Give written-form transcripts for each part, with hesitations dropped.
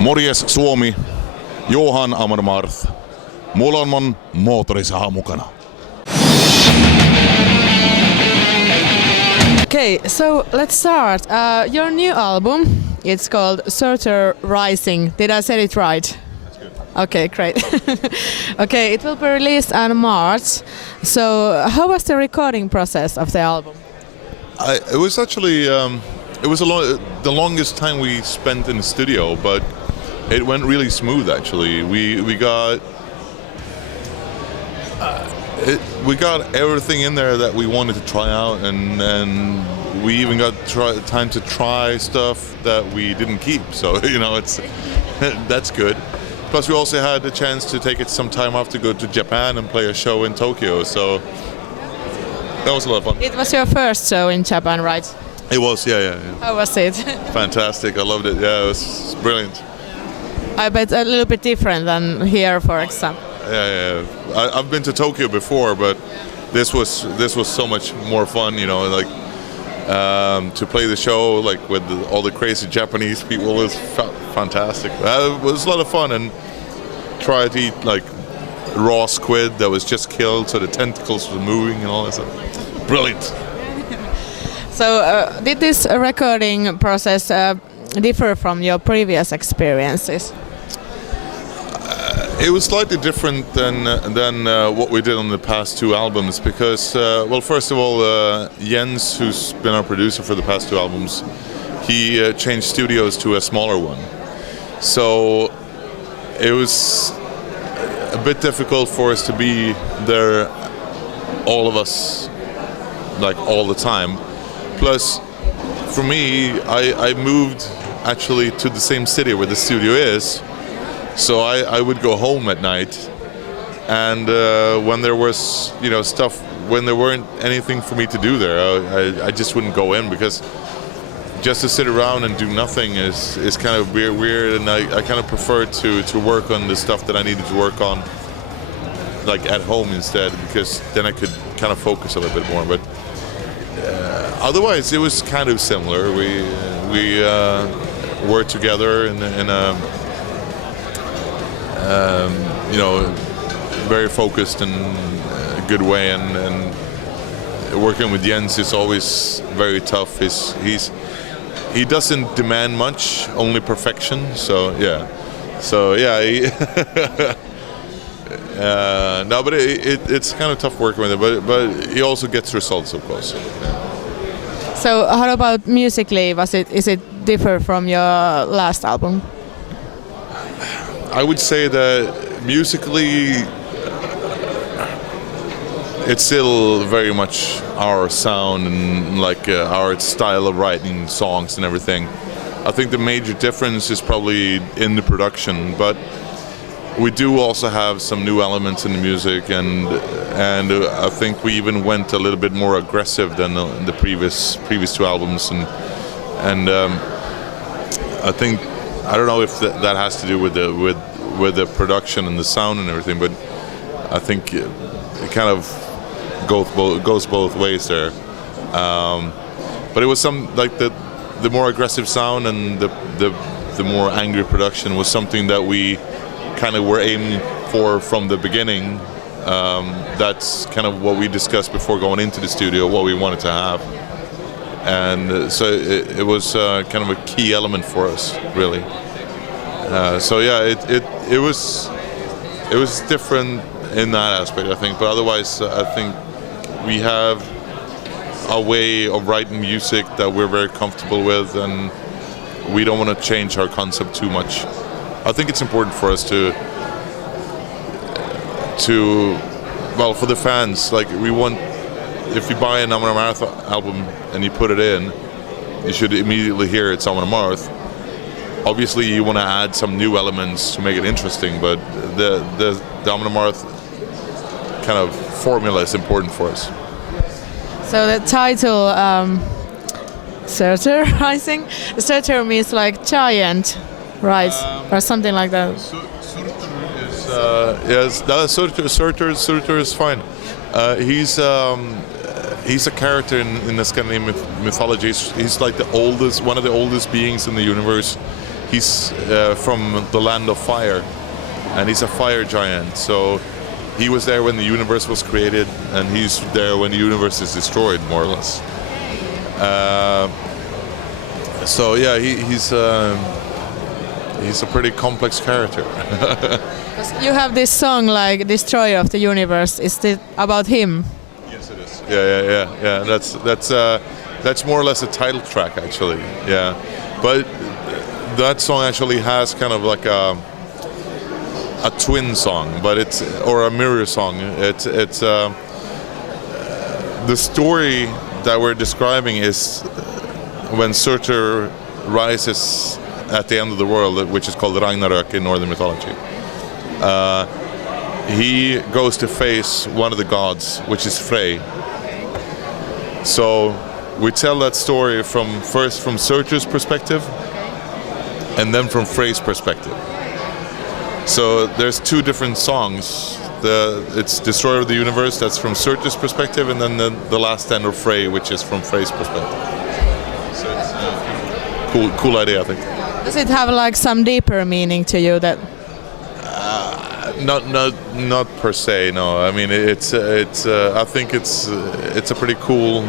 Morjes Suomi, Johan Amarth. Mulla on mun moottorisaha mukana. Okay, so let's start. Your new album, it's called Surtur Rising. Did I say it right? That's good. Okay, great. Okay, it will be released in March. So how was the recording process of the album? It was actually the longest time we spent in the studio, but it went really smooth. Actually, we got everything in there that we wanted to try out, and we even got time to try stuff that we didn't keep. So it's that's good. Plus, we also had the chance to take some time off to go to Japan and play a show in Tokyo. So that was a lot of fun. It was your first show in Japan, right? It was, yeah. How was it? Fantastic, I loved it. Yeah, it was brilliant. I bet a little bit different than here, for example. Yeah. I've been to Tokyo before, but this was so much more fun. To play the show with all the crazy Japanese people was fantastic. It was a lot of fun, and try to eat raw squid that was just killed, so the tentacles were moving and all that stuff. Brilliant. So, did this recording process differ from your previous experiences? It was slightly different than what we did on the past two albums because, first of all, Jens, who's been our producer for the past two albums, he changed studios to a smaller one. So it was a bit difficult for us to be there, all of us, all the time. Plus, for me, I moved actually to the same city where the studio is. So I would go home at night, and when there was stuff, when there weren't anything for me to do there, I just wouldn't go in, because just to sit around and do nothing is kind of weird, and I kind of preferred to work on the stuff that I needed to work on at home instead, because then I could kind of focus a little bit more. But otherwise it was kind of similar. We were together in a very focused and good way, and working with Jens is always very tough. He doesn't demand much, only perfection. So yeah. No, but it's kind of tough working with him. But he also gets results, of course. Yeah. So how about musically? Is it differ from your last album? I would say that musically, it's still very much our sound and our style of writing songs and everything. I think the major difference is probably in the production, but we do also have some new elements in the music, and I think we even went a little bit more aggressive than the previous two albums, and I think. I don't know if that has to do with the production and the sound and everything, but I think it kind of goes both ways there. But it was the more aggressive sound and the more angry production was something that we kind of were aiming for from the beginning. That's kind of what we discussed before going into the studio, what we wanted to have. And so it was kind of a key element for us, really. It was different in that aspect, I think. But otherwise, I think we have a way of writing music that we're very comfortable with, and we don't want to change our concept too much. I think it's important for us for the fans, we want. If you buy an Amon Amarth album and you put it in, you should immediately hear it's Amon Amarth. Obviously, you want to add some new elements to make it interesting, but the Amon Amarth kind of formula is important for us. So the title Surtur Rising, Surtur means giant, right, or something like that. Surtur is fine. He's a character in the Scandinavian mythology. He's one of the oldest beings in the universe. he's from the land of fire, and he's a fire giant. So he was there when the universe was created, and he's there when the universe is destroyed, more or less. So yeah, he's a pretty complex character. You have this song like "Destroyer of the Universe." Is it about him? Yes, it is. Yeah. That's more or less a title track, actually. Yeah, but that song actually has kind of like a twin song, but or a mirror song. It's the story that we're describing is when Surtur rises at the end of the world, which is called Ragnarök in Northern mythology. He goes to face one of the gods, which is Frey. So we tell that story first from Surtur's perspective, and then from Frey's perspective. So there's two different songs. It's Destroyer of the Universe, that's from Surtur's perspective, and then the last stand of Frey, which is from Frey's perspective. So it's a cool idea, I think. Does it have like some deeper meaning to you that? Not per se, no. I mean, I think it's a pretty cool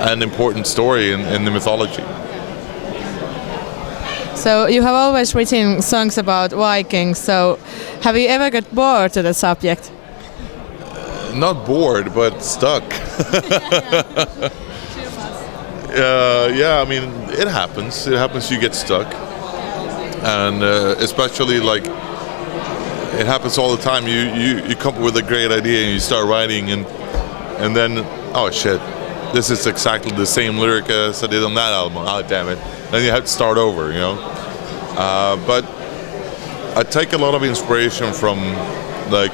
and important story in the mythology. So you have always written songs about Vikings. So have you ever got bored to the subject? Not bored, but stuck. Yeah, I mean, it happens. It happens. You get stuck, and especially like it happens all the time. You come up with a great idea and you start writing, and then oh shit, this is exactly the same lyric as I did on that album. Oh damn it! Then you have to start over, you know. But I take a lot of inspiration from like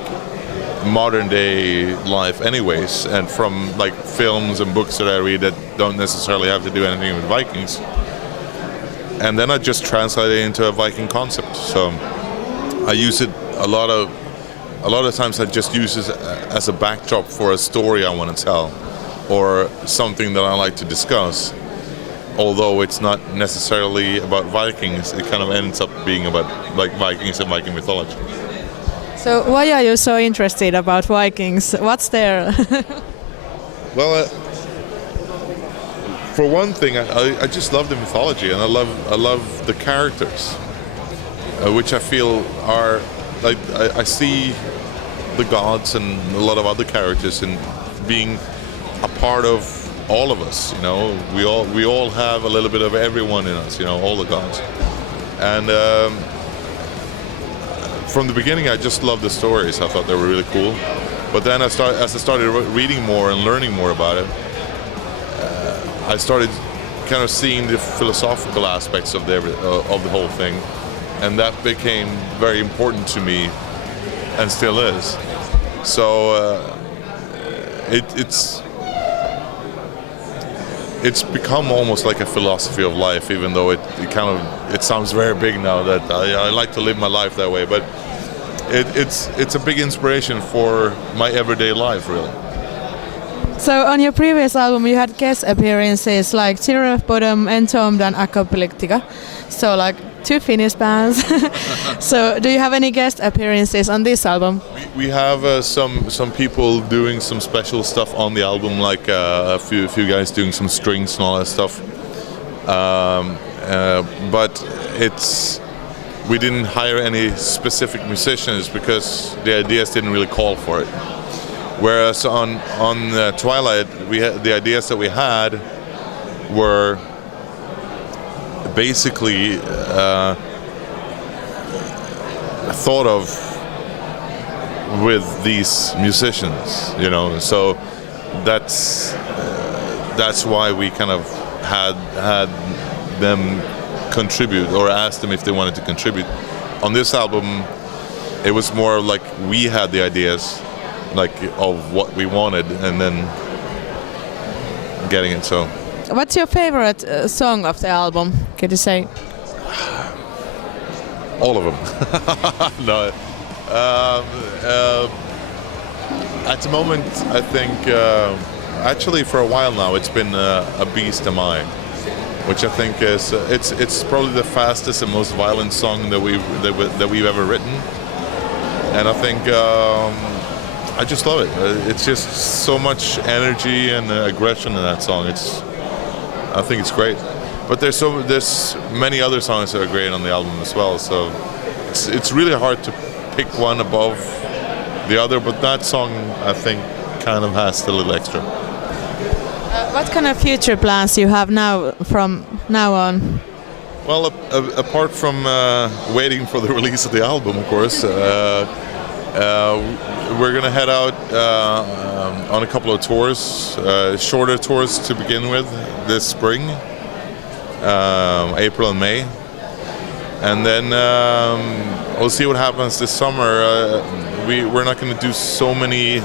modern day life anyways, and from like films and books that I read that don't necessarily have to do anything with Vikings, and then I just translate it into a Viking concept. So I use it a lot of times. I just use it as a backdrop for a story I want to tell, or something that I like to discuss. Although it's not necessarily about Vikings, it kind of ends up being about like Vikings and Viking mythology. So why are you so interested about Vikings? What's there? Well, for one thing, I just love the mythology, and I love the characters, which I feel are like I see the gods and a lot of other characters in being a part of all of us. You know, we all have a little bit of everyone in us. You know, all the gods, and. From the beginning, I just loved the stories. I thought they were really cool. But then as I started reading more and learning more about it, I started kind of seeing the philosophical aspects of the whole thing, and that became very important to me, and still is. So it's become almost like a philosophy of life, even though it sounds very big now that I like to live my life that way. But it's a big inspiration for my everyday life, really. So on your previous album you had guest appearances like Children of Bodom, Entombed and Apocalyptica. So like two Finnish bands. So do you have any guest appearances on this album? We have some people doing some special stuff on the album, like a few guys doing some strings and all that stuff. But we didn't hire any specific musicians because the ideas didn't really call for it. Whereas on Twilight, the ideas that we had were basically thought of with these musicians, you know. So that's why we kind of had them contribute, or asked them if they wanted to contribute. On this album, it was more like we had the ideas, like of what we wanted, and then getting it. So what's your favorite song of the album, could you say? All of them. No. At the moment, I think actually for a while now it's been A Beast Am I. which I think is it's probably the fastest and most violent song that we've ever written, and I think I just love it. It's just so much energy and aggression in that song. I think it's great. But there's many other songs that are great on the album as well. So it's really hard to pick one above the other. But that song, I think, kind of has the little extra. What kind of future plans you have now from now on? Well, apart from waiting for the release of the album, of course, we're gonna head out on a couple of tours, shorter tours to begin with this spring, April and May, and then we'll see what happens this summer. We're not going to do so many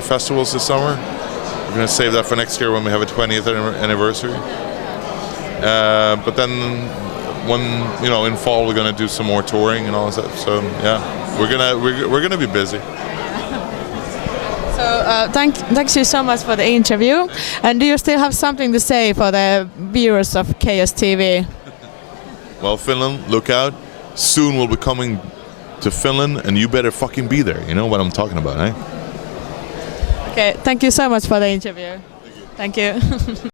festivals this summer. We're going to save that for next year when we have a 20th anniversary. But then, in fall we're going to do some more touring and all that. So yeah, we're gonna be busy. So thanks you so much for the interview. And do you still have something to say for the viewers of Chaos TV? Well, Finland, look out! Soon we'll be coming to Finland, and you better fucking be there. You know what I'm talking about, eh? Okay, thank you so much for the interview. Thank you.